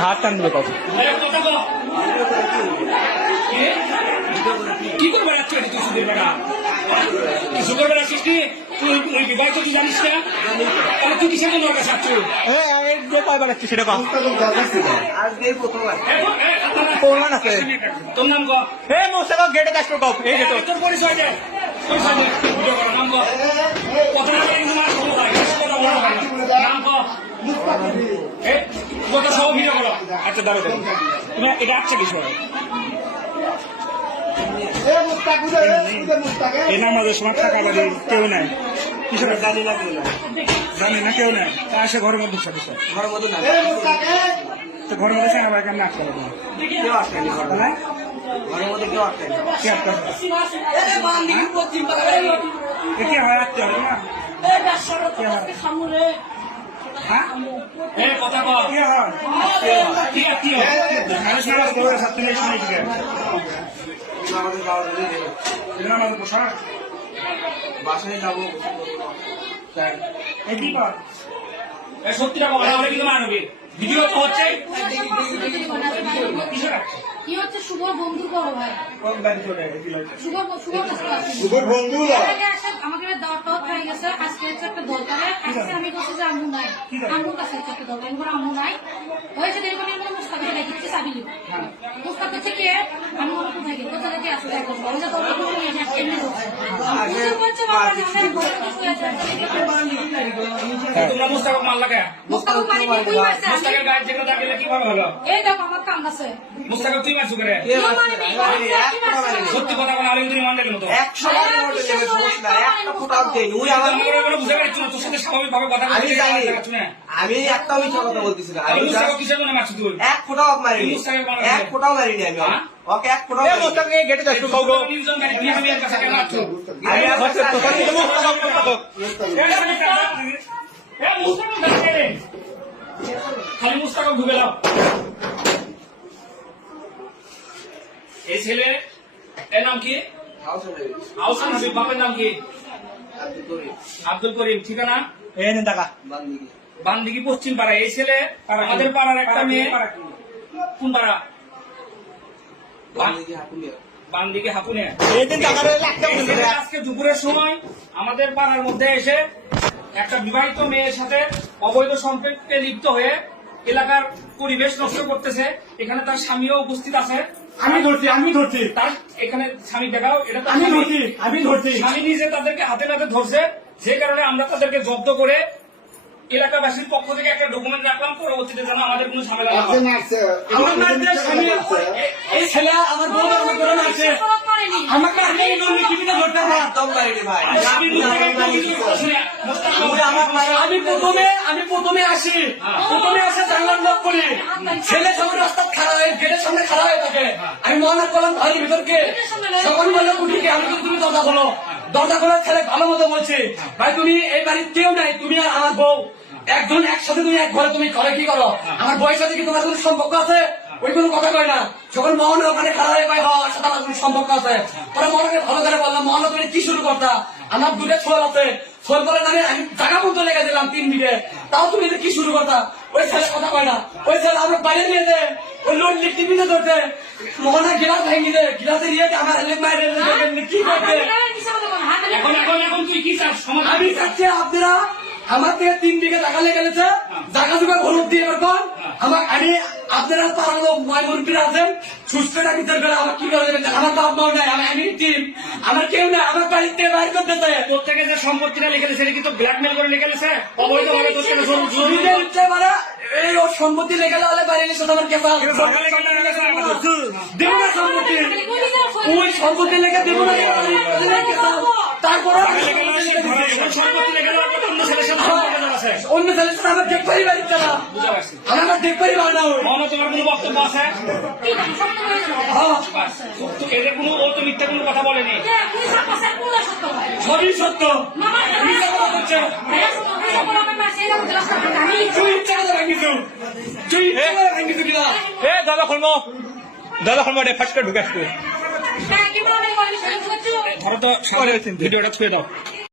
হাত টান দিবে কখন? কি করে বেড়াচ্ছ এটা তুই সুদের বেড়া? তুই সুদের বেড়াচ্ছিস কি? তুই ওই বিবাহিত তুই জানিস না? তাহলে তুই কিসের জন্য যে কয় সেটা প্রমাণ আছে তোর নাম কো মোস্তাফা গেটে কাজ কম এই গেটো তোর। পরিচয় দে। পরিচয় দে নাম কো কথা না কিন্তু না শোনো ভাই কথা বড় নাম কো কত সব ভিডিও করো আচ্ছা দাঁড়াও দাঁড়াও। তুমি এটা আসছে কিছু এই নামাজের সময় থাকা বাড়ি কেউ নাই। কিসের জানি না কেউ না। জানি না কেউ নাই। তা আসে ঘরের মধ্যে ঢুকছে। ঘরের মধ্যে না। তো ঘরের মধ্যে কেমন কেউ আটকায়নি ঘরের মধ্যে। হ্যাঁ? কেউ আটকায়নি কি হয়? আসতে হবে না? হ্যাঁ? কথা কি হয়? কি আর কি আছে আমাদের এটা পোশাক? বাসায় যাব। কর সত্যিটা বলা হলে কিন্তু মানবি। ভিডিও তো হচ্ছে কি হচ্ছে? শুভ বন্ধু বড় ভাই শুভ বন্ধু আমাকে দাওয়াত টাওয়াত হয়ে গেছে। আজকে হচ্ছে একটা দরকারে আজকে আমি বলছি যে আম্মু নাই। আম্মুর কাছে হচ্ছে একটা দরকার। এবার আম্মু নাই। হয়েছে দেখব আমি মনে মুস্তাকে দেখিচ্ছি চাবি লিব মুস্তাক হচ্ছে কে? আমি মনে কোথায় গেল কোথা থেকে আসলে এখন বলে যে তোর এমনি বলছে বুঝতে পারছ বাবা আমি বলে কিছু আছে তোমরা মুস্তাক মাল লাগা মুস্তাক পানি কই মারছে আমি মুস্তাকের গায়ে যেগুলো দাগলে কীভাবে হলো এই দেখো আমার কাম আছে মুস্তাক তুই মারছু করে কে কেউ মারছে? মারেনি, মারেনি, মারছে, এক ফোঁটা সত্যি কথা বলে আলিম তুমি মানলে কেন তো একশো বার নোটে নেবে সমস্যা একটা ফোঁটাও। উনি আমার- আমি ওরা বুঝতে তোর সাথে স্বাভাবিক কথা বলতে না আমি একটা মিথ্যা কথা বলতেছি না আমি আমি মুস্তাক কিসের জন্য মারছি তুই এক ফোঁটাও বানানো এক ফোঁটাও মারিনি আমি হ্যাঁ? ওকে এক ফোঁটাও গেটে আমি কাছে আমি আর তো মোস্তাফা খালি মুস্তাক ঢুকে দাও এই ছেলে এর নাম কি আহসান হাবিব বাপের নাম কি আব্দুল করিম, ঠিকানা এই নেন টাকা বান্দিগি। বান্দিকি পশ্চিম পাড়া এই ছেলে আমাদের পাড়ার একটা মেয়ে কোন পাড়া। বান্দিকে ছেলে আজকে দুপুরের সময় আমাদের পাড়ার মধ্যে এসে একটা বিবাহিত মেয়ের সাথে অবৈধ সম্পর্কে লিপ্ত হয়ে এলাকার পরিবেশ নষ্ট করতেছে। এখানে তার স্বামীও উপস্থিত আছে। আমি ধরছি আমি ধরছি। তার এখানে স্বামী দেখাও এটা আমি ধরছি আমি ধরছি। স্বামী নিজে তাদেরকে হাতে নাতে ধরছে। যে কারণে আমরা তাদেরকে জব্দ করে এলাকাবাসীর পক্ষ থেকে একটা ডকুমেন্ট রাখলাম। পরবর্তীতে যেন আমাদের কোনো ঝামেলা না আমার মাঝে স্বামী এই ছেলে আমার বউ আমাকে আমি প্রথমে আমি প্রথমে আসি। প্রথমে আসে জানলাম লক করি। ছেলে যখন রাস্তা খারাপ হয়ে গেটের সামনে খারাপ হয়ে থাকে। আমি মনে করলাম ঘরের ভিতরকে তখন বলল কুটিকে আমি কিন্তু তুমি দরজা খোলো। দরজা খোলার ছেলে ভালো মতো বলছে ভাই তুমি এই বাড়ির কেউ নাই তুমি আর আমার বউ। একজন একসাথে তুমি এক ঘরে তুমি ঘরে কি করো? আমার বউয়ের সাথে কি তোমার কোনো সম্পর্ক আছে? ওই কোনো কথা কয় না। যখন মোহন ওখানে খাড়া হয়ে কয় হওয়ার সাথে আমার কোনো সম্পর্ক আছে। পরে মোহনকে ভালো করে বললাম মোহন তুমি কি শুরু করতা? আমার দুটো ছোল আছে। ছোল বলে আমি আমি জায়গা মতো লেগে দিলাম তিন দিকে তাও তুমি কি শুরু করতা? ওই ছেলে কথা কয় না। ওই ছেলে আমরা বাইরে নিয়ে যায় ওই লোড টিভিতে ধরতে। মোহনা গিলাস ভেঙে দেয় গিলাসে দিয়ে আমার মায়ের কি করবে? এখন এখন এখন তুই কি চাস? আমি চাচ্ছি আপনারা আমার থেকে তিন দিকে টাকা লেগে গেছে। জায়গা জুগা হলুদ দিয়ে বেরকন আমার আমি আপনারা পাড়ানো ময় মুরব্বীরা আছেন। সুস্থ রাখি দরকার আমার কি করে দেবেন আমার বাপ মাও নাই আমার আমি টিম আমার কেউ না আমার বাড়িতে বাইর করতে চাই তোর থেকে যে সম্পত্তিটা লিখে দিয়েছে এটা কি তো ব্ল্যাকমেল করে লিখে দিয়েছে? অবৈধভাবে জমিতে উঠতে পারে এই ওর সম্পত্তি লেগে হলে বাইরে আমাদের। দেবো না সম্পত্তি। ওই সম্পত্তি লেগে দেবো না তারপরে অন্য ছেলের সাথে আমার দেখ। আমার দেখ না ওই। তোমার কোনো বক্তব্য আছে? হ্যাঁ। তো এদের কোনো ও তো মিথ্যা কোনো কথা বলেনি? সবই সত্য। দাদা খুলবো। দাদা খুলবো ফার্স্ট ঢুকে আসবে। ধরো তো ভিডিওটা ছুঁয়ে দাও।